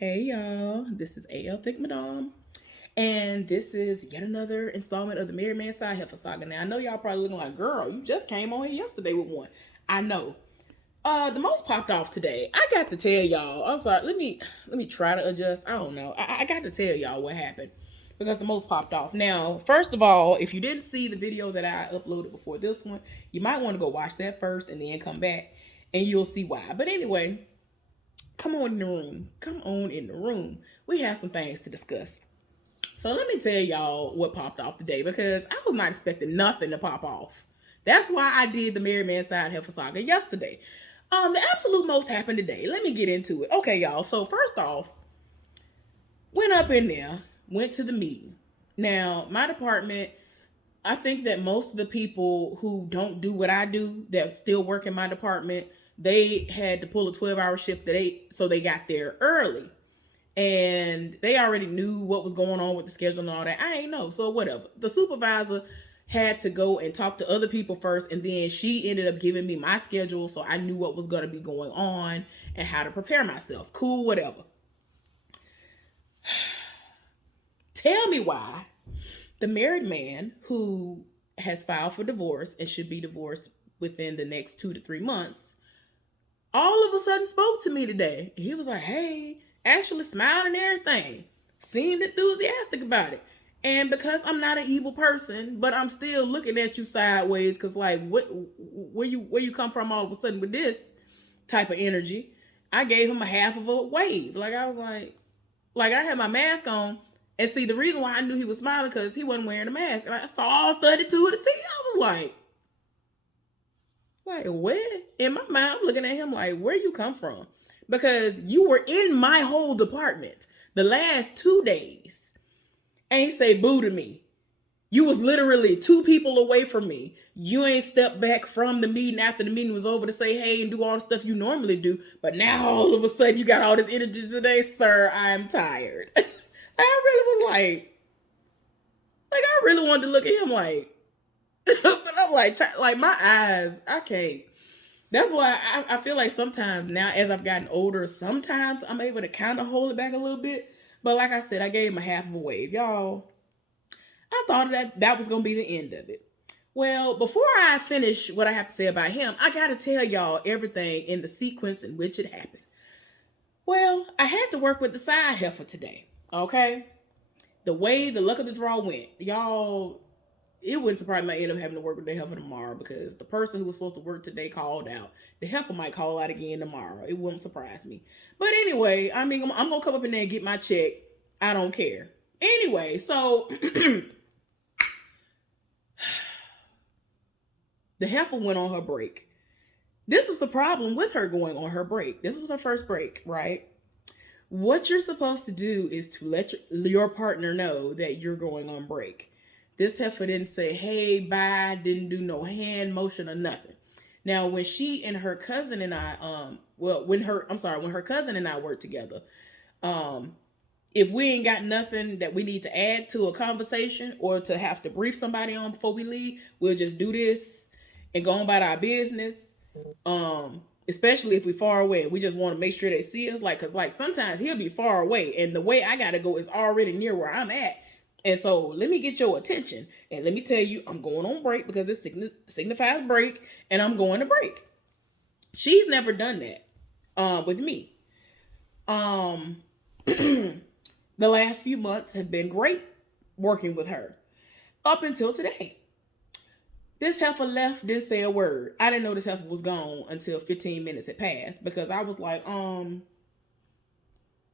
Hey y'all, this is AL Thick Madame, and this is yet another installment of the Married Man Side Heffa Saga. Now I know y'all probably looking like, girl, you just came on here yesterday with one. I know. The most popped off today. I got to tell y'all. I'm sorry. Let me try to adjust. I don't know. I got to tell y'all what happened because the most popped off. Now, first of all, if you didn't see the video that I uploaded before this one, you might want to go watch that first and then come back, and you'll see why. But anyway, come on in the room. Come on in the room. We have some things to discuss. So let me tell y'all what popped off today because I was not expecting nothing to pop off. That's why I did the Married Man Side Heffa Saga yesterday. The absolute most happened today. Let me get into it. Okay, y'all. So first off, went up in there, went to the meeting. Now, my department, I think that most of the people who don't do what I do, that still work in my department, they had to pull a 12-hour shift so they got there early. And they already knew what was going on with the schedule and all that. I ain't know, so whatever. The supervisor had to go and talk to other people first, and then she ended up giving me my schedule so I knew what was going to be going on and how to prepare myself. Cool, whatever. Tell me why the married man who has filed for divorce and should be divorced within the next 2 to 3 months all of a sudden spoke to me today. He was like, hey, actually smiled and everything, seemed enthusiastic about it. And because I'm not an evil person, but I'm still looking at you sideways, because like, where you come from all of a sudden with this type of energy? I gave him a half of a wave. Like I was like I had my mask on, and see the reason why I knew he was smiling because he wasn't wearing a mask, and I saw all 32 of the teeth. I was like, where? In my mind, I'm looking at him like, where you come from? Because you were in my whole department the last 2 days. Ain't say boo to me. You was literally 2 people away from me. You ain't stepped back from the meeting after the meeting was over to say hey and do all the stuff you normally do. But now all of a sudden you got all this energy today, sir. I'm tired. I really was like I really wanted to look at him like, but I'm like my eyes, I can't. That's why I feel like sometimes now, as I've gotten older, sometimes I'm able to kind of hold it back a little bit. But like I said, I gave him a half of a wave. Y'all, I thought that was going to be the end of it. Well, before I finish what I have to say about him, I got to tell y'all everything in the sequence in which it happened. Well, I had to work with the side heifer today, okay? The way the luck of the draw went, y'all, it wouldn't surprise me I end up having to work with the heifer tomorrow because the person who was supposed to work today called out. The heifer might call out again tomorrow. It wouldn't surprise me. But anyway, I mean, I'm going to come up in there and get my check. I don't care. Anyway, so the heifer went on her break. This is the problem with her going on her break. This was her first break, right? What you're supposed to do is to let your partner know that you're going on break. This heifer didn't say, hey, bye, didn't do no hand motion or nothing. Now, when she and her cousin and I, when her cousin and I worked together, if we ain't got nothing that we need to add to a conversation or to have to brief somebody on before we leave, we'll just do this and go on about our business. Especially if we're far away, we just want to make sure they see us. Like, cause like sometimes he'll be far away, and the way I gotta go is already near where I'm at. And so let me get your attention, and let me tell you, I'm going on break because this signifies break, and I'm going to break. She's never done that with me. The last few months have been great working with her up until today. This heifer left, didn't say a word. I didn't know this heifer was gone until 15 minutes had passed because I was like,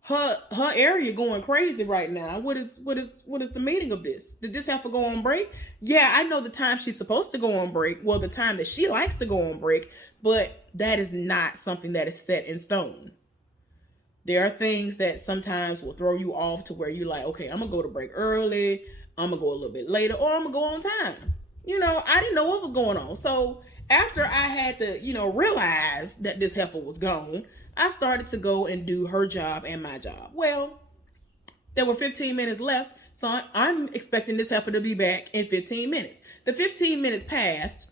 her area going crazy right now. What is the meaning of this? Did this heifer go on break? Yeah, I know the time she's supposed to go on break. Well, the time that she likes to go on break, but that is not something that is set in stone. There are things that sometimes will throw you off to where you're like, okay, I'm gonna go to break early, I'm gonna go a little bit later, or I'm gonna go on time. I didn't know what was going on. So after I had to, realize that this heifer was gone, I started to go and do her job and my job. Well, there were 15 minutes left, so I'm expecting this heifer to be back in 15 minutes. The 15 minutes passed,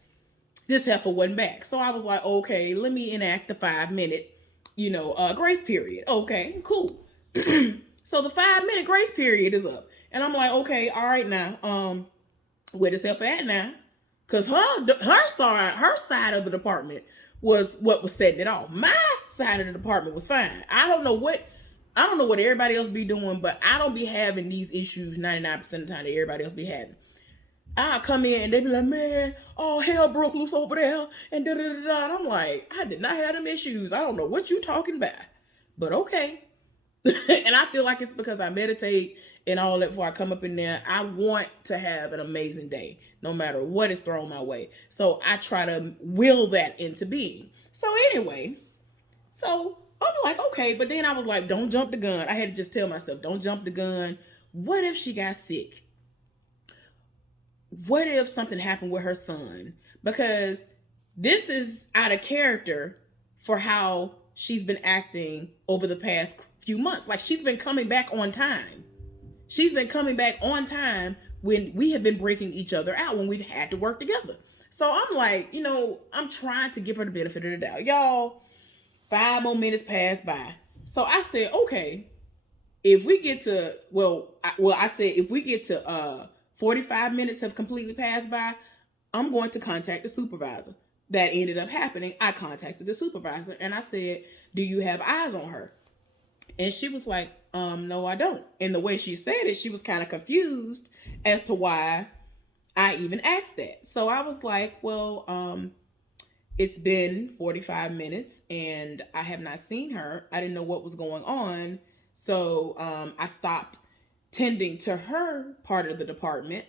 this heifer wasn't back. So I was like, okay, let me enact the 5-minute, grace period. Okay, cool. So the 5 minute grace period is up. And I'm like, okay, all right now. Where does Heffa at now? Because her side of the department was what was setting it off. My side of the department was fine. I don't know what everybody else be doing, but I don't be having these issues 99% of the time that everybody else be having. I'll come in and they be like, man, all hell broke loose over there, and da da da da. And I'm like, I did not have them issues. I don't know what you talking about, but okay. And I feel like it's because I meditate and all that before I come up in there. I want to have an amazing day, no matter what is thrown my way. So I try to will that into being. So anyway, so I'm like, okay, but then I was like, don't jump the gun. I had to just tell myself, don't jump the gun. What if she got sick? What if something happened with her son? Because this is out of character for how she's been acting over the past few months. Like, she's been coming back on time. She's been coming back on time when we have been breaking each other out, when we've had to work together. So I'm like, I'm trying to give her the benefit of the doubt. Y'all, 5 more minutes passed by. So I said, okay, if we get to, if we get to 45 minutes have completely passed by, I'm going to contact the supervisor. That ended up happening. I contacted the supervisor and I said, do you have eyes on her? And she was like, no, I don't. And the way she said it, she was kind of confused as to why I even asked that. So I was like, well, it's been 45 minutes and I have not seen her. I didn't know what was going on. So I stopped tending to her part of the department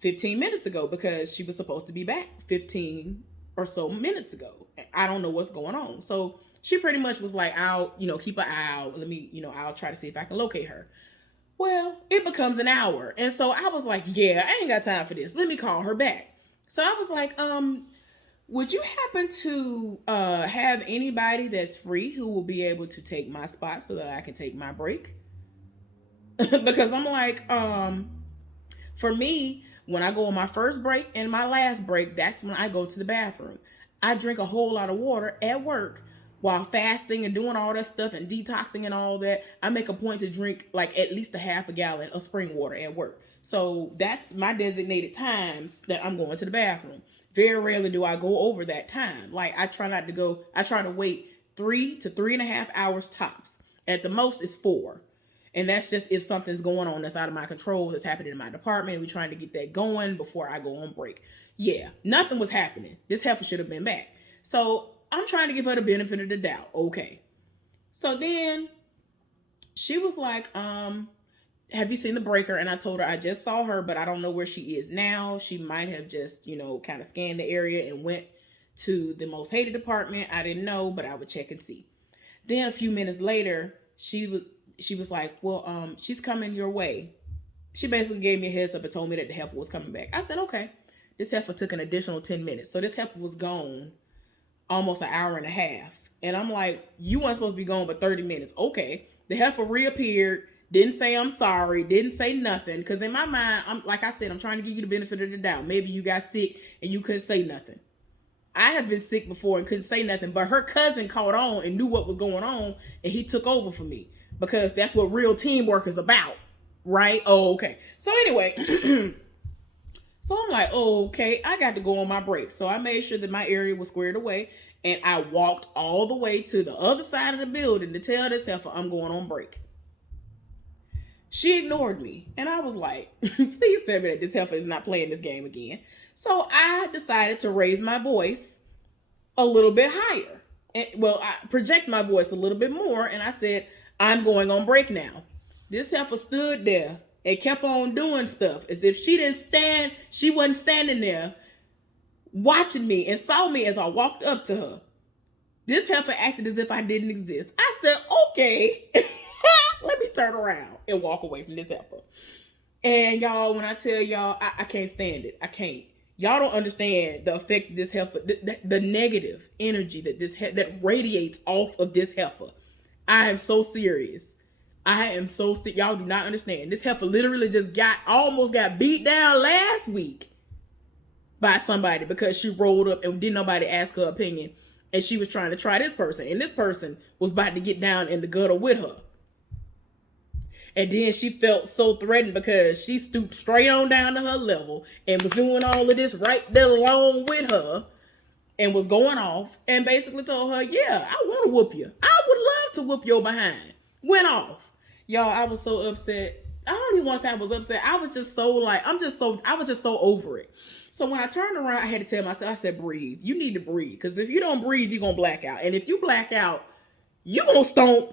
15 minutes ago because she was supposed to be back 15 or so minutes ago. I don't know what's going on. So she pretty much was like, I'll, keep an eye out. Let me, I'll try to see if I can locate her. Well, it becomes an hour. And so I was like, yeah, I ain't got time for this. Let me call her back. So I was like, would you happen to have anybody that's free who will be able to take my spot so that I can take my break? Because I'm like, for me, when I go on my first break and my last break, that's when I go to the bathroom. I drink a whole lot of water at work while fasting and doing all that stuff and detoxing and all that. I make a point to drink like at least a half a gallon of spring water at work. So that's my designated times that I'm going to the bathroom. Very rarely do I go over that time. Like, I try to wait 3 to 3.5 hours tops. At the most, it's 4. And that's just if something's going on that's out of my control, that's happening in my department. We're trying to get that going before I go on break. Yeah, nothing was happening. This heifer should have been back. So I'm trying to give her the benefit of the doubt. Okay. So then she was like, have you seen the breaker? And I told her I just saw her, but I don't know where she is now. She might have just, kind of scanned the area and went to the most hated department. I didn't know, but I would check and see. Then a few minutes later, she was like, well, she's coming your way. She basically gave me a heads up and told me that the heifer was coming back. I said, okay. This heifer took an additional 10 minutes. So this heifer was gone almost an hour and a half. And I'm like, you weren't supposed to be gone but 30 minutes. Okay. The heifer reappeared, didn't say I'm sorry, didn't say nothing. Because in my mind, I'm trying to give you the benefit of the doubt. Maybe you got sick and you couldn't say nothing. I have been sick before and couldn't say nothing, but her cousin caught on and knew what was going on, and he took over for me because that's what real teamwork is about, right? Oh, okay. So anyway, so I'm like, oh, okay, I got to go on my break. So I made sure that my area was squared away, and I walked all the way to the other side of the building to tell this heifer I'm going on break. She ignored me, and I was like, please tell me that this heifer is not playing this game again. So I decided to raise my voice a little bit higher. I project my voice a little bit more, and I said, I'm going on break now. This heifer stood there and kept on doing stuff as if she wasn't standing there watching me and saw me as I walked up to her. This heifer acted as if I didn't exist. I said, okay, let me turn around and walk away from this heifer. And y'all, when I tell y'all, I can't stand it. I can't. Y'all don't understand the effect of this heifer, the negative energy that radiates off of this heifer. I am so serious. Y'all do not understand. This heifer literally just almost got beat down last week by somebody because she rolled up and didn't nobody ask her opinion. And she was trying to try this person. And this person was about to get down in the gutter with her. And then she felt so threatened because she stooped straight on down to her level and was doing all of this right there along with her and was going off and basically told her, yeah, I want to whoop you. I would love to whoop your behind. Went off. Y'all, I was so upset. I don't even want to say I was upset. I was just so like, I was just so over it. So when I turned around, I had to tell myself, I said, breathe. You need to breathe. Because if you don't breathe, you're going to black out. And if you black out, you're going to stomp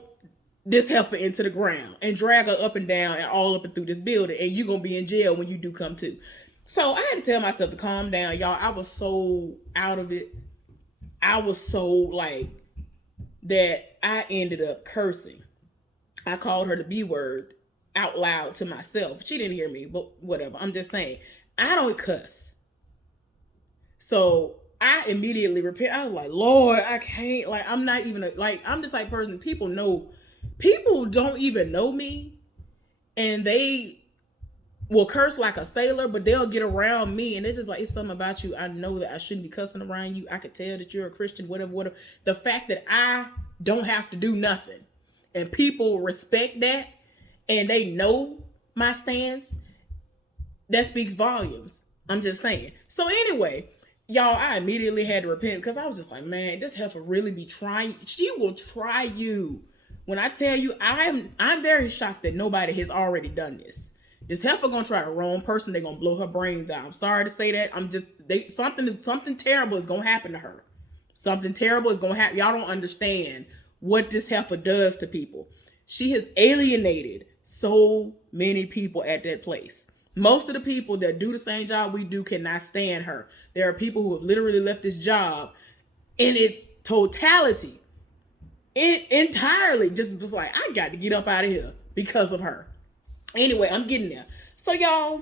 this heifer into the ground and drag her up and down and all up and through this building. And you're going to be in jail when you do come to. So I had to tell myself to calm down, y'all. I was so out of it. I was so like that I ended up cursing. I called her the B word out loud to myself. She didn't hear me, but whatever. I'm just saying, I don't cuss. So I immediately repent. I was like, Lord, I can't. Like, I'm not even I'm the type of person people don't even know me, and they will curse like a sailor, but they'll get around me and they're just like, it's something about you. I know that I shouldn't be cussing around you. I could tell that you're a Christian, whatever. The fact that I don't have to do nothing and people respect that and they know my stance, that speaks volumes. I'm just saying. So anyway, y'all, I immediately had to repent because I was just like, man, this heifer really be trying. She will try you. When I tell you, I'm very shocked that nobody has already done this. This heifer gonna try the wrong person. They're gonna blow her brains out. I'm sorry to say that. Something terrible is gonna happen to her. Something terrible is gonna happen. Y'all don't understand what this heifer does to people. She has alienated so many people at that place. Most of the people that do the same job we do cannot stand her. There are people who have literally left this job in its totality. Entirely just was like, I got to get up out of here because of her. Anyway, I'm getting there. So y'all,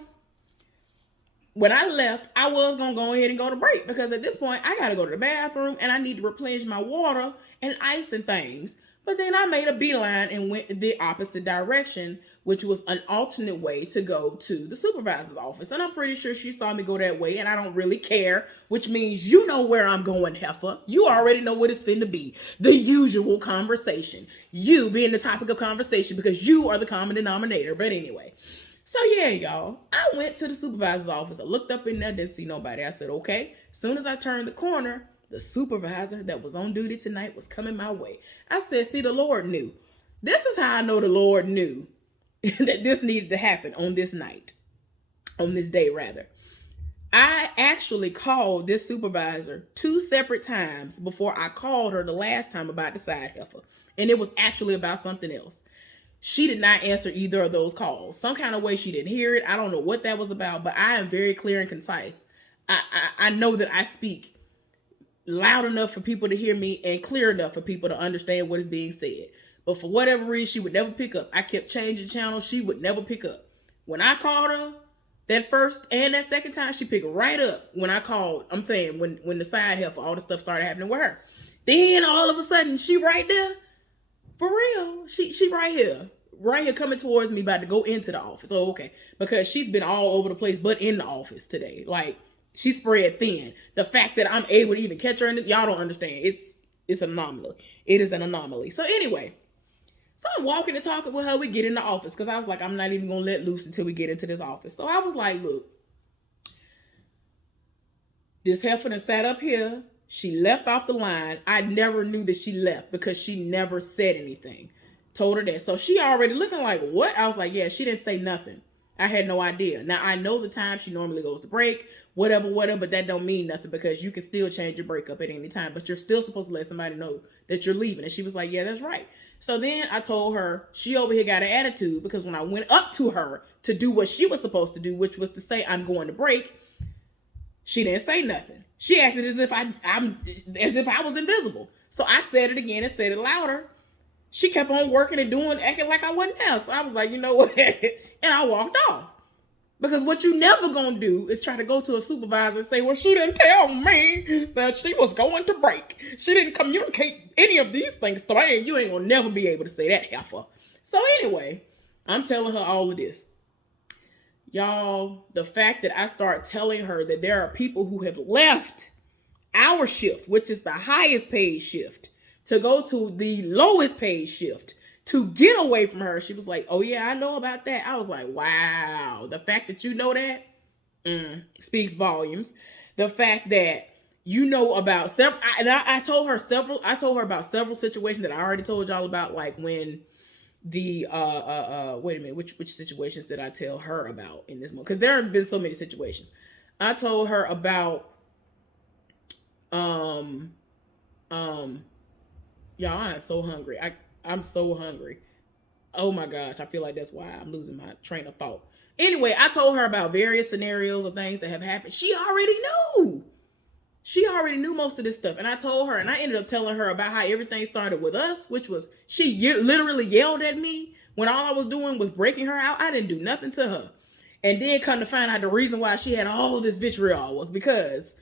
when I left, I was going to go ahead and go to break because at this point I got to go to the bathroom and I need to replenish my water and ice and things. But then I made a beeline and went the opposite direction, which was an alternate way to go to the supervisor's office. And I'm pretty sure she saw me go that way and I don't really care, which means you know where I'm going, heifer. You already know what it's finna be. The usual conversation. You being the topic of conversation because you are the common denominator. But anyway, so yeah, y'all, I went to the supervisor's office. I looked up in there, didn't see nobody. I said, okay. As soon as I turned the corner, the supervisor that was on duty tonight was coming my way. I said, see, the Lord knew. This is how I know the Lord knew that this needed to happen on this night. On this day, rather. I actually called this supervisor 2 separate times before I called her the last time about the side heifer. And it was actually about something else. She did not answer either of those calls. Some kind of way she didn't hear it. I don't know what that was about, but I am very clear and concise. I know that I speak loud enough for people to hear me and clear enough for people to understand what is being said. But for whatever reason, she would never pick up. I kept changing channels. She would never pick up. When I called her that first and that second time, she picked right up when I called. I'm saying when the side heifer, all the stuff started happening with her. Then all of a sudden, she right there. For real. She right here. Right here coming towards me about to go into the office. Oh, okay. Because she's been all over the place but in the office today. Like, she spread thin. The fact that I'm able to even catch her, y'all don't understand. It's an anomaly. It is an anomaly. So anyway, so I'm walking and talking with her. We get in the office because I was like, I'm not even going to let loose until we get into this office. So I was like, look, this heifer sat up here. She left off the line. I never knew that she left because she never said anything. Told her that. So she already looking like, what? I was like, yeah, she didn't say nothing. I had no idea. Now, I know the time she normally goes to break, whatever, but that don't mean nothing because you can still change your break up at any time, but you're still supposed to let somebody know that you're leaving. And she was like, yeah, that's right. So then I told her she over here got an attitude because when I went up to her to do what she was supposed to do, which was to say, I'm going to break, she didn't say nothing. She acted as if I was invisible. So I said it again and said it louder. She kept on working and acting like I wasn't there. So I was like, you know what? And I walked off. Because what you never gonna do is try to go to a supervisor and say, well, she didn't tell me that she was going to break. She didn't communicate any of these things to me. You ain't gonna never be able to say that, heifer. So anyway, I'm telling her all of this. Y'all, the fact that I start telling her that there are people who have left our shift, which is the highest paid shift, to go to the lowest paid shift to get away from her. She was like, oh yeah, I know about that. I was like, wow, the fact that you know that speaks volumes. The fact that you know about several, and I told her about several situations that I already told y'all about, like when the wait a minute, which situations did I tell her about in this moment? Because there have been so many situations. I told her about y'all, I am so hungry. I'm so hungry. Oh my gosh, I feel like that's why I'm losing my train of thought. Anyway, I told her about various scenarios of things that have happened. She already knew. She already knew most of this stuff. And I told her, and I ended up telling her about how everything started with us, which was she literally yelled at me when all I was doing was breaking her out. I didn't do nothing to her. And then come to find out the reason why she had all this vitriol was because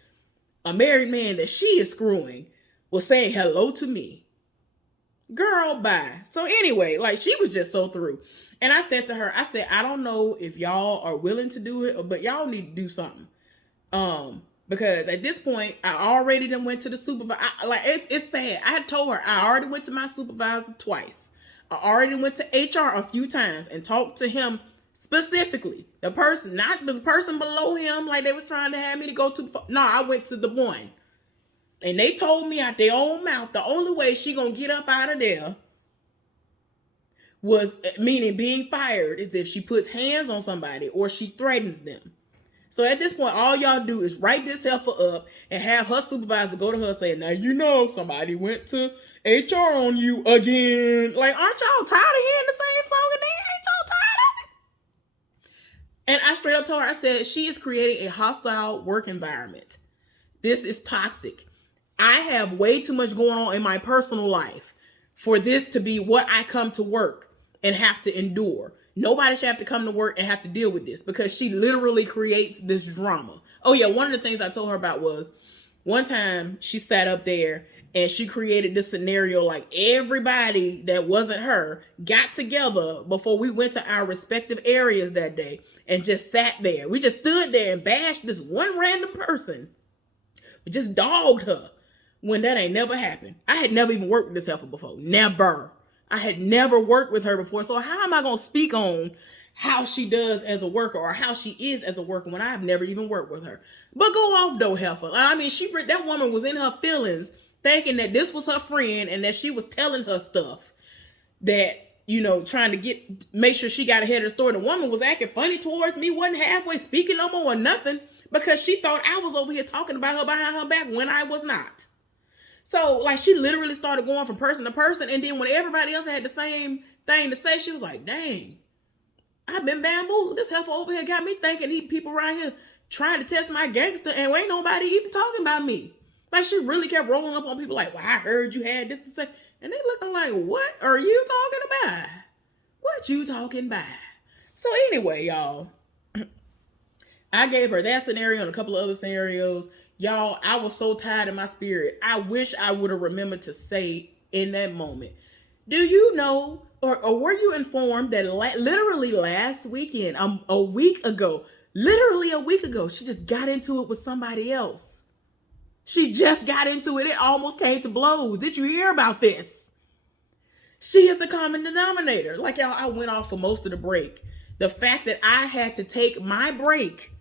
a married man that she is screwing was saying hello to me. Girl, bye. So anyway, like she was just so through. And I said to her, I said, I don't know if y'all are willing to do it, but y'all need to do something. Because at this point, I already done went to the supervisor. Like it's sad. I had told her I already went to my supervisor twice. I already went to HR a few times and talked to him specifically. The person, not the person below him, like they was trying to have me to go to. No, I went to the one. And they told me out their own mouth, the only way she gonna get up out of there was, meaning being fired, is if she puts hands on somebody or she threatens them. So at this point, all y'all do is write this heifer up and have her supervisor go to her saying, now you know somebody went to HR on you again. Like, aren't y'all tired of hearing the same song again? Ain't y'all tired of it? And I straight up told her, I said, she is creating a hostile work environment. This is toxic. I have way too much going on in my personal life for this to be what I come to work and have to endure. Nobody should have to come to work and have to deal with this because she literally creates this drama. Oh yeah, one of the things I told her about was one time she sat up there and she created this scenario like everybody that wasn't her got together before we went to our respective areas that day and just sat there. We just stood there and bashed this one random person. We just dogged her when that ain't never happened. I had never even worked with this heifer before. Never. I had never worked with her before. So how am I going to speak on how she does as a worker or how she is as a worker when I have never even worked with her? But go off though, heifer. I mean, that woman was in her feelings thinking that this was her friend and that she was telling her stuff that, you know, trying to make sure she got ahead of the story. The woman was acting funny towards me, wasn't halfway speaking no more or nothing because she thought I was over here talking about her behind her back when I was not. So, like, she literally started going from person to person. And then when everybody else had the same thing to say, she was like, dang, I've been bamboozled. This heifer over here got me thinking these people around here trying to test my gangster and ain't nobody even talking about me. Like, she really kept rolling up on people like, well, I heard you had this to say. And they looking like, what are you talking about? What you talking about? So anyway, y'all, I gave her that scenario and a couple of other scenarios. Y'all, I was so tired in my spirit. I wish I would have remembered to say in that moment, do you know, or were you informed that literally last weekend, a week ago, she just got into it with somebody else. She just got into it. It almost came to blows. Did you hear about this? She is the common denominator. Like, y'all, I went off for most of the break. The fact that I had to take my break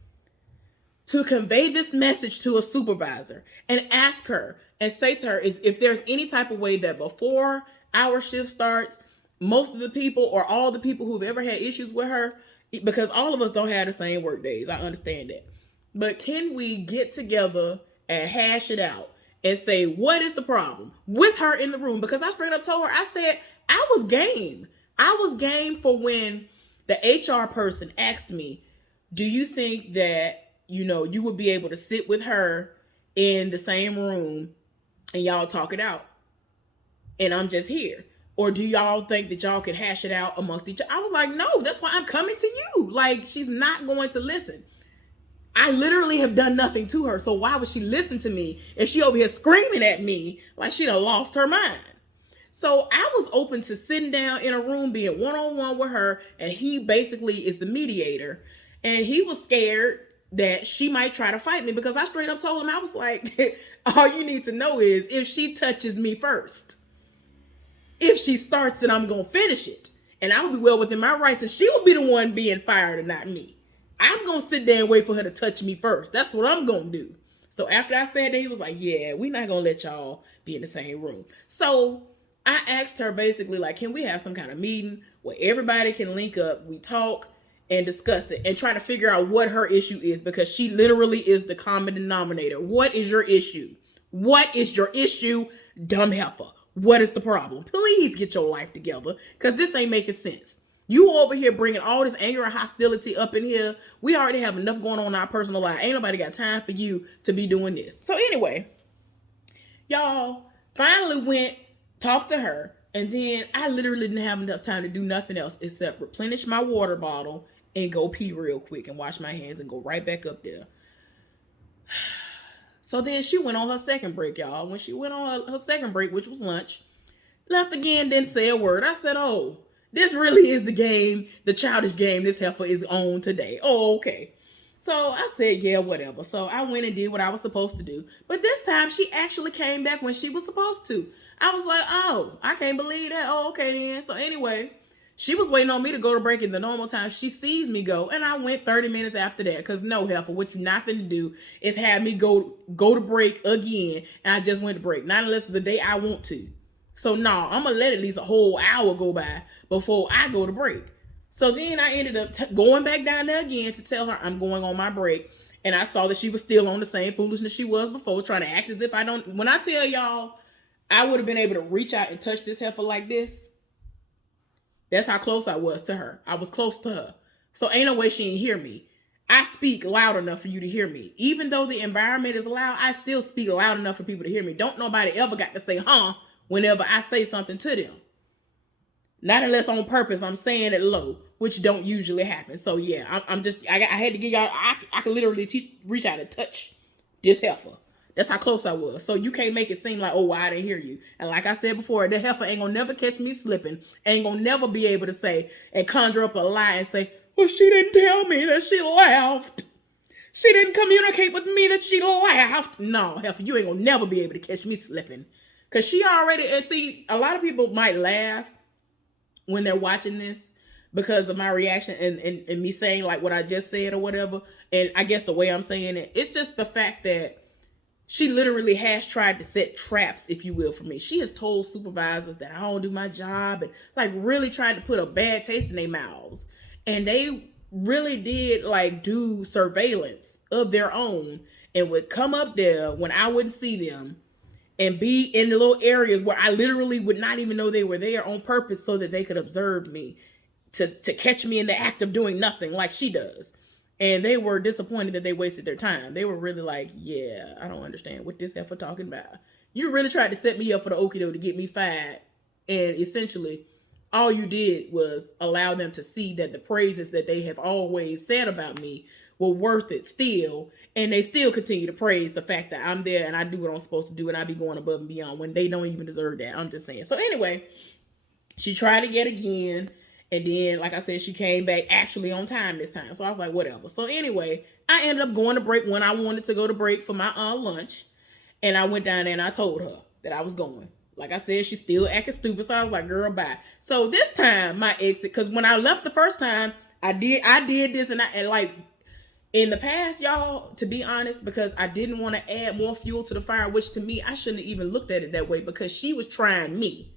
to convey this message to a supervisor and ask her and say to her is if there's any type of way that before our shift starts, most of the people or all the people who've ever had issues with her, because all of us don't have the same work days. I understand that. But can we get together and hash it out and say, what is the problem with her in the room? Because I straight up told her, I said, I was game. I was game for when the HR person asked me, do you think that, you know, you would be able to sit with her in the same room and y'all talk it out? And I'm just here. Or do y'all think that y'all could hash it out amongst each other? I was like, no, that's why I'm coming to you. Like, she's not going to listen. I literally have done nothing to her. So why would she listen to me if she over here screaming at me like she done lost her mind? So I was open to sitting down in a room, being one-on-one with her. And he basically is the mediator. And he was scared that she might try to fight me because I straight up told him, I was like, all you need to know is if she touches me first. if she starts it, I'm going to finish it. And I will be well within my rights, and she will be the one being fired and not me. I'm going to sit there and wait for her to touch me first. That's what I'm going to do. So after I said that, he was like, yeah, we're not going to let y'all be in the same room. So I asked her basically, like, can we have some kind of meeting where everybody can link up, we talk and discuss it and try to figure out what her issue is, because she literally is the common denominator. What is your issue? What is your issue, dumb heifer? What is the problem? Please get your life together, because this ain't making sense. You over here bringing all this anger and hostility up in here. We already have enough going on in our personal life. Ain't nobody got time for you to be doing this. So anyway, y'all finally went, talked to her, and then I literally didn't have enough time to do nothing else except replenish my water bottle and go pee real quick and wash my hands and go right back up there. So then she went on her second break, y'all. When she went on her second break, which was lunch, left again, didn't say a word. I said, oh, this really is the game, the childish game this heifer is on today. Oh, okay. So I said, yeah, whatever. So I went and did what I was supposed to do. But this time she actually came back when she was supposed to. I was like, oh, I can't believe that. Oh, okay then. So anyway, she was waiting on me to go to break at the normal time. She sees me go, and I went 30 minutes after that. Because no, heifer, what you're not finna do is have me go to break again. And I just went to break. Not unless it's the day I want to. So no, I'm going to let at least a whole hour go by before I go to break. So then I ended up going back down there again to tell her I'm going on my break. And I saw that she was still on the same foolishness she was before, trying to act as if I don't. When I tell y'all, I would have been able to reach out and touch this heifer like this. That's how close I was to her. I was close to her. So ain't no way she didn't hear me. I speak loud enough for you to hear me. Even though the environment is loud, I still speak loud enough for people to hear me. Don't nobody ever got to say, whenever I say something to them. Not unless on purpose I'm saying it low, which don't usually happen. So yeah, I had to give y'all, I could literally reach out and touch this heifer. That's how close I was. So you can't make it seem like, oh, I didn't hear you. And like I said before, the heifer ain't gonna never catch me slipping. Ain't gonna never be able to say and conjure up a lie and say, well, she didn't tell me that she laughed. She didn't communicate with me that she laughed. No, heifer, you ain't gonna never be able to catch me slipping. Because she already, and see, a lot of people might laugh when they're watching this because of my reaction and me saying like what I just said or whatever. And I guess the way I'm saying it, it's just the fact that she literally has tried to set traps, if you will, for me. She has told supervisors that I don't do my job and like really tried to put a bad taste in their mouths. And they really did like do surveillance of their own and would come up there when I wouldn't see them and be in little areas where I literally would not even know they were there on purpose so that they could observe me to catch me in the act of doing nothing like she does. And they were disappointed that they wasted their time. They were really like, yeah, I don't understand what this heifer talking about. You really tried to set me up for the okie doke to get me fired. And essentially, all you did was allow them to see that the praises that they have always said about me were worth it still. And they still continue to praise the fact that I'm there and I do what I'm supposed to do and I be going above and beyond when they don't even deserve that. I'm just saying. So anyway, she tried again. And then, like I said, she came back actually on time this time. So I was like, whatever. So anyway, I ended up going to break when I wanted to go to break for my lunch. And I went down there and I told her that I was going. Like I said, she's still acting stupid. So I was like, girl, bye. So this time, my exit, because when I left the first time, I did this and like in the past, y'all, to be honest, because I didn't want to add more fuel to the fire, which to me, I shouldn't have even looked at it that way because she was trying me.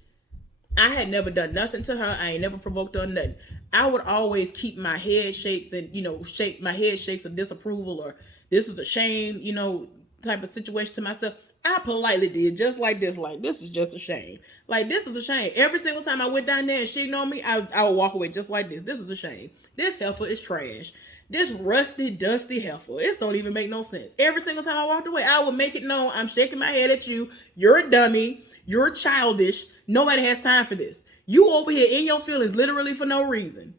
I had never done nothing to her. I ain't never provoked her nothing. I would always keep my head shakes and, shake my head shakes of disapproval or this is a shame, type of situation to myself. I politely did just like this. Like, this is just a shame. Like, this is a shame. Every single time I went down there and she ignored me, I would walk away just like this. This is a shame. This heifer is trash. This rusty, dusty heifer. It don't even make no sense. Every single time I walked away, I would make it known I'm shaking my head at you. You're a dummy. You're childish. Nobody has time for this. You over here in your feelings literally for no reason.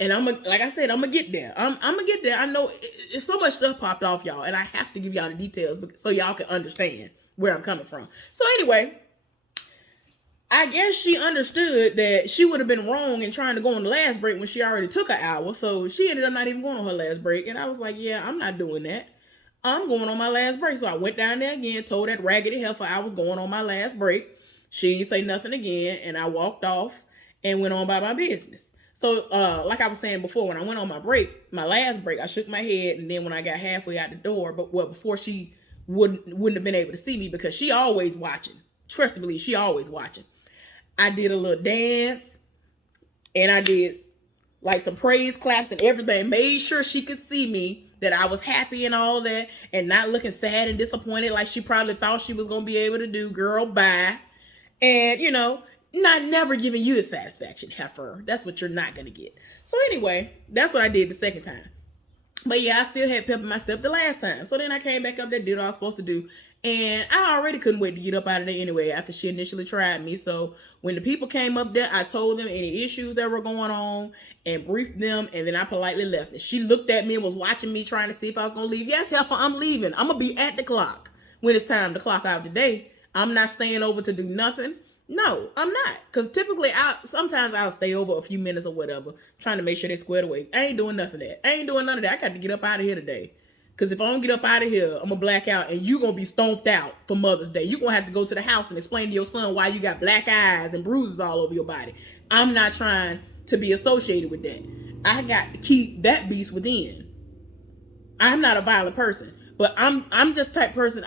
And like I said, I'm going to get there. I'm going to get there. I know it's so much stuff popped off, y'all. And I have to give y'all the details so y'all can understand where I'm coming from. So anyway, I guess she understood that she would have been wrong in trying to go on the last break when she already took an hour. So she ended up not even going on her last break. And I was like, yeah, I'm not doing that. I'm going on my last break. So I went down there again, told that raggedy heifer I was going on my last break. She didn't say nothing again, and I walked off and went on by my business. So, like I was saying before, when I went on my break, my last break, I shook my head, and then when I got halfway out the door, before she wouldn't have been able to see me because she always watching. Trust me, she always watching. I did a little dance, and I did like some praise claps and everything. Made sure she could see me, that I was happy and all that, and not looking sad and disappointed like she probably thought she was gonna be able to do. Girl, bye. And not never giving you a satisfaction, heifer. That's what you're not gonna get. So anyway, that's what I did the second time. But yeah, I still had pep in my step the last time. So then I came back up there, did what I was supposed to do. And I already couldn't wait to get up out of there anyway after she initially tried me. So when the people came up there, I told them any issues that were going on and briefed them. And then I politely left. And she looked at me and was watching me, trying to see if I was going to leave. Yes, heifer, I'm leaving. I'm going to be at the clock when it's time to clock out today. I'm not staying over to do nothing. No, I'm not. Because typically, sometimes I'll stay over a few minutes or whatever, trying to make sure they squared away. I ain't doing nothing of that. I ain't doing none of that. I got to get up out of here today. Because if I don't get up out of here, I'm going to black out, and you going to be stomped out for Mother's Day. You're going to have to go to the house and explain to your son why you got black eyes and bruises all over your body. I'm not trying to be associated with that. I got to keep that beast within. I'm not a violent person. But I'm just type person.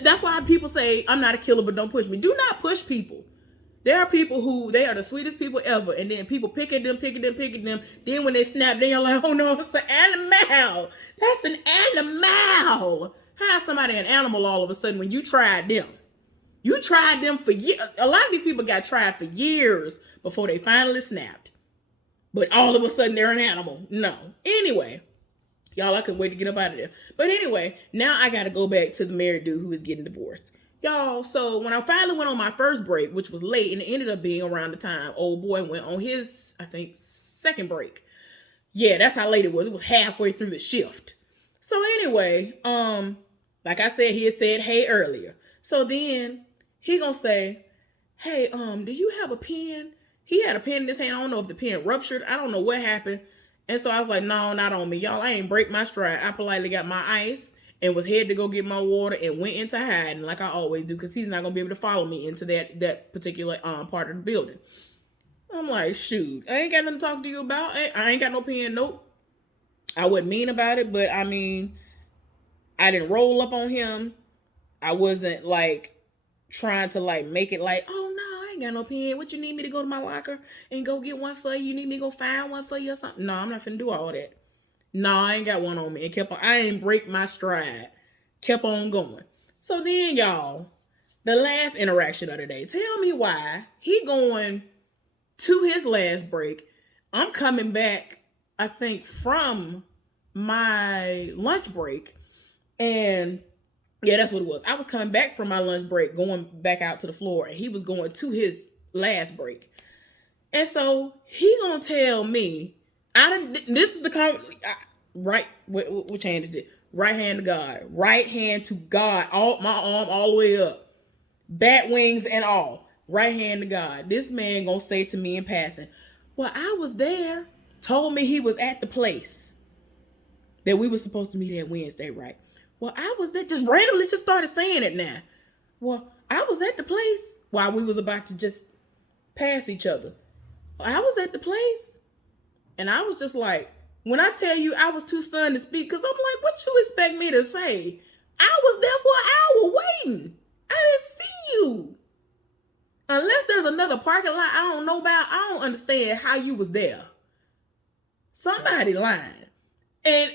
That's why people say I'm not a killer, but don't push me. Do not push people. There are people who, they are the sweetest people ever, and then people pick at them. Then when they snap, then you're like, oh no, it's an animal. That's an animal. How is somebody an animal all of a sudden when you tried them? You tried them for years. A lot of these people got tried for years before they finally snapped. But all of a sudden they're an animal. No. Anyway. Y'all, I couldn't wait to get up out of there. But anyway, now I got to go back to the married dude who is getting divorced. Y'all, so when I finally went on my first break, which was late, and it ended up being around the time old boy went on his, I think, second break. Yeah, that's how late it was. It was halfway through the shift. So anyway, like I said, he had said, hey, earlier. So then he gonna say, hey, do you have a pen? He had a pen in his hand. I don't know if the pen ruptured. I don't know what happened. And so I was like, no, not on me. Y'all, I ain't break my stride. I politely got my ice and was headed to go get my water and went into hiding like I always do, because he's not going to be able to follow me into that particular part of the building. I'm like, shoot, I ain't got nothing to talk to you about. I ain't got no pen. Nope. I wasn't mean about it, but I mean, I didn't roll up on him. I wasn't like trying to like make it like, oh no, I ain't got no pen. What, you need me to go to my locker and go get one for you? You need me to go find one for you or something? No, I'm not finna do all that. No, I ain't got one on me. And I ain't break my stride. Kept on going. So then, y'all, the last interaction of the day. Tell me why he going to his last break. I'm coming back, I think, from my lunch break. And yeah, that's what it was. I was coming back from my lunch break, going back out to the floor, and he was going to his last break. And so he gonna tell me, this is the right, which hand is it? Right hand to God. Right hand to God. All my arm all the way up. Bat wings and all. Right hand to God. This man gonna say to me in passing, well, I was there. Told me he was at the place that we were supposed to meet at Wednesday, right? Well, I was there. Just randomly just started saying it now. Well, I was at the place while we was about to just pass each other. I was at the place. And I was just like, when I tell you I was too stunned to speak, because I'm like, what you expect me to say? I was there for an hour waiting. I didn't see you. Unless there's another parking lot I don't know about, I don't understand how you was there. Somebody lying. And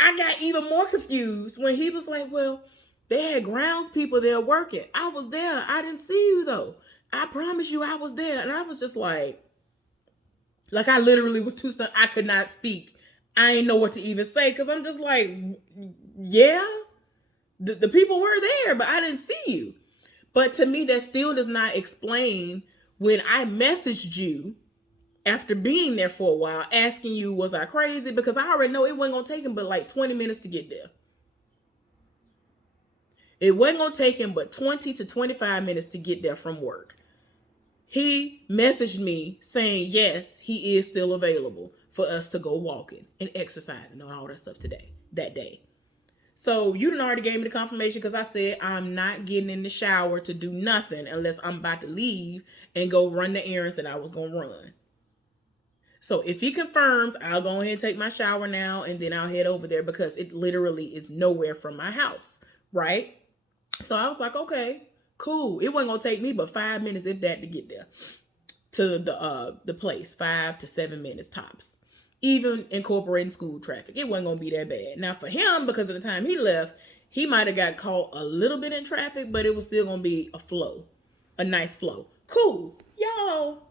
I got even more confused when he was like, well, they had grounds people there working. I was there. I didn't see you though. I promise you I was there. And I was just like I literally was too stunned. I could not speak. I didn't know what to even say, because I'm just like, yeah, the people were there, but I didn't see you. But to me, that still does not explain when I messaged you after being there for a while, asking you, was I crazy? Because I already know it wasn't going to take him but like 20 minutes to get there. It wasn't going to take him but 20 to 25 minutes to get there from work. He messaged me saying, yes, he is still available for us to go walking and exercising and all that stuff that day. So you done already gave me the confirmation because I said I'm not getting in the shower to do nothing unless I'm about to leave and go run the errands that I was going to run. So if he confirms, I'll go ahead and take my shower now and then I'll head over there because it literally is nowhere from my house, right? So I was like, okay, cool. It wasn't going to take me but 5 minutes, if that, to get there to the place. 5 to 7 minutes tops. Even incorporating school traffic, it wasn't gonna be that bad. Now for him, because of the time he left, he might have got caught a little bit in traffic, but it was still gonna be a flow, a nice flow. Cool, y'all.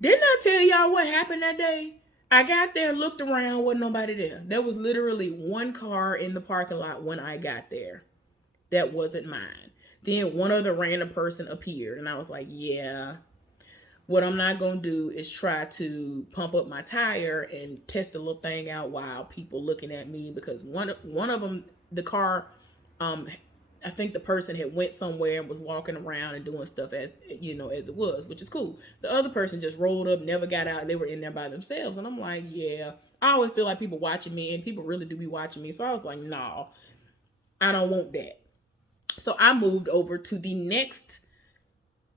Didn't I tell y'all what happened that day? I got there, looked around, wasn't nobody there. There was literally one car in the parking lot when I got there. That wasn't mine. Then one other random person appeared, and I was like, yeah. What I'm not going to do is try to pump up my tire and test the little thing out while people looking at me, because one of them, the car, I think the person had went somewhere and was walking around and doing stuff as it was, which is cool. The other person just rolled up, never got out. They were in there by themselves. And I'm like, yeah, I always feel like people watching me, and people really do be watching me. So I was like, no, I don't want that. So I moved over to the next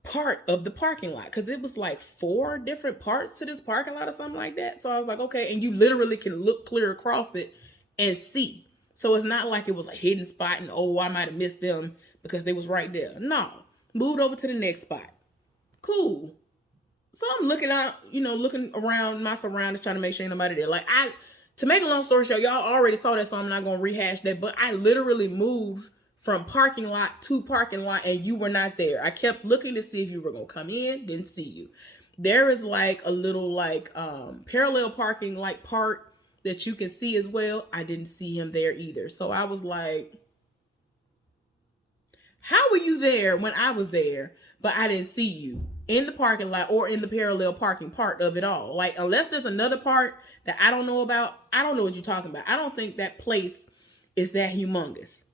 part of the parking lot, because it was like 4 different parts to this parking lot or something like that. So I was like, okay, and you literally can look clear across it and see. So it's not like it was a hidden spot and I might have missed them because they was right there. No, moved over to the next spot. Cool. So I'm looking out, looking around my surroundings, trying to make sure ain't nobody there. Like, to make a long story short, y'all already saw that, so I'm not gonna rehash that, but I literally moved from parking lot to parking lot and you were not there. I kept looking to see if you were going to come in, didn't see you. There is like a little parallel parking part that you can see as well. I didn't see him there either. So I was like, how were you there when I was there, but I didn't see you in the parking lot or in the parallel parking part of it all? Like, unless there's another part that I don't know about, I don't know what you're talking about. I don't think that place is that humongous.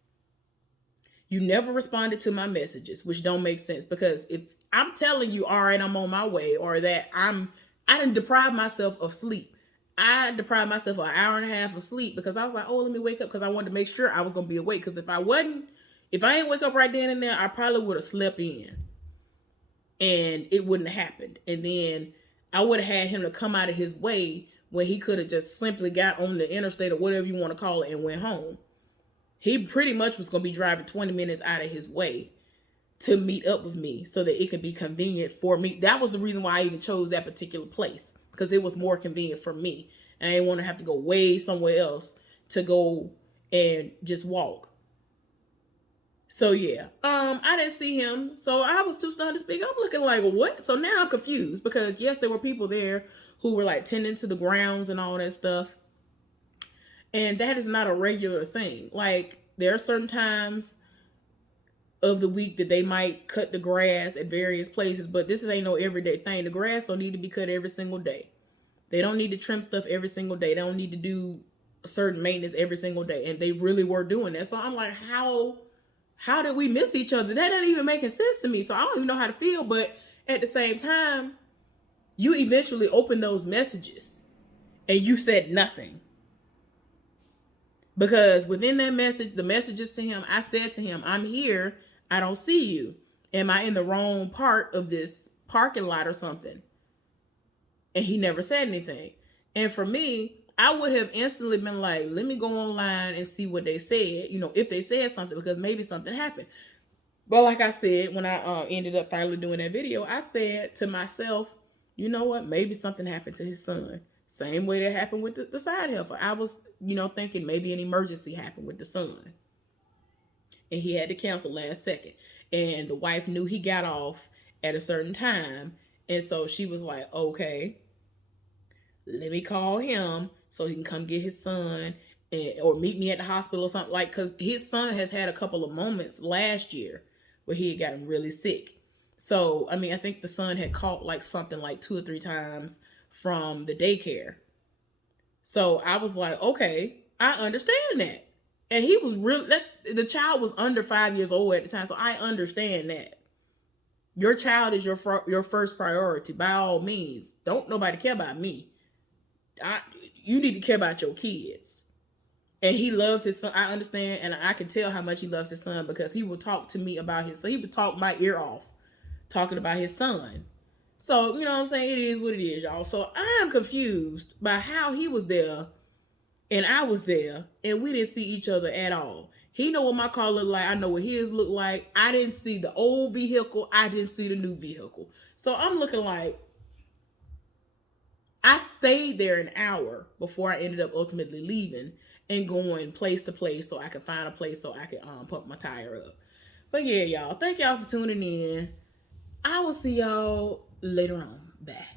You never responded to my messages, which don't make sense, because if I'm telling you, all right, I'm on my way, or that I didn't deprive myself of sleep. I deprived myself of an hour and a half of sleep because I was like, oh, let me wake up, because I wanted to make sure I was going to be awake. Because if I didn't wake up right then and there, I probably would have slept in and it wouldn't have happened. And then I would have had him to come out of his way when he could have just simply got on the interstate or whatever you want to call it and went home. He pretty much was going to be driving 20 minutes out of his way to meet up with me so that it could be convenient for me. That was the reason why I even chose that particular place, because it was more convenient for me. And I didn't want to have to go way somewhere else to go and just walk. So yeah, I didn't see him. So I was too stunned to speak. I'm looking like, what? So now I'm confused, because yes, there were people there who were like tending to the grounds and all that stuff. And that is not a regular thing. Like, there are certain times of the week that they might cut the grass at various places, but this ain't no everyday thing. The grass don't need to be cut every single day. They don't need to trim stuff every single day. They don't need to do a certain maintenance every single day. And they really were doing that. So I'm like, how did we miss each other? That doesn't even make sense to me. So I don't even know how to feel. But at the same time, you eventually opened those messages and you said nothing. Because within that message, the messages to him, I said to him, I'm here. I don't see you. Am I in the wrong part of this parking lot or something? And he never said anything. And for me, I would have instantly been like, let me go online and see what they said, if they said something, because maybe something happened. But like I said, when I ended up finally doing that video, I said to myself, you know what? Maybe something happened to his son. Same way that happened with the side heifer. I was, thinking maybe an emergency happened with the son. And he had to cancel last second. And the wife knew he got off at a certain time. And so she was like, okay, let me call him so he can come get his son or meet me at the hospital or something. Like, because his son has had a couple of moments last year where he had gotten really sick. So, I think the son had caught like something like 2 or 3 times from the daycare. So I was like, okay, I understand that. And he was the child was under 5 years old at the time. So I understand that. Your child is your first priority. By all means, don't nobody care about me. You need to care about your kids. And he loves his son. I understand, and I can tell how much he loves his son because he will talk to me about his son. He would talk my ear off talking about his son. So, you know what I'm saying? It is what it is, y'all. So I'm confused by how he was there and I was there and we didn't see each other at all. He know what my car looked like. I know what his looked like. I didn't see the old vehicle. I didn't see the new vehicle. So I'm looking like I stayed there an hour before I ended up ultimately leaving and going place to place so I could find a place so I could pump my tire up. But yeah, y'all, thank y'all for tuning in. I will see y'all later on. Bye.